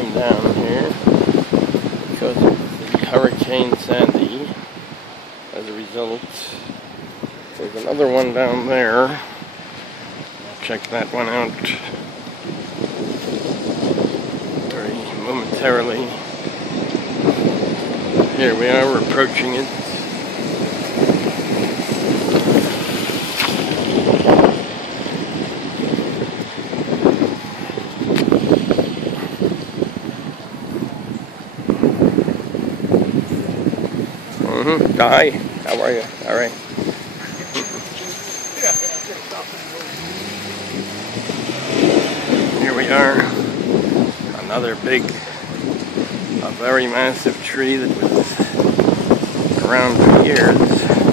came down here because of the Hurricane Sandy. As a result, there's another one down there. Check that one out very momentarily. Here we are, we're approaching it. Hi, how are you? All right. Here we are. Another a very massive tree that was around for years.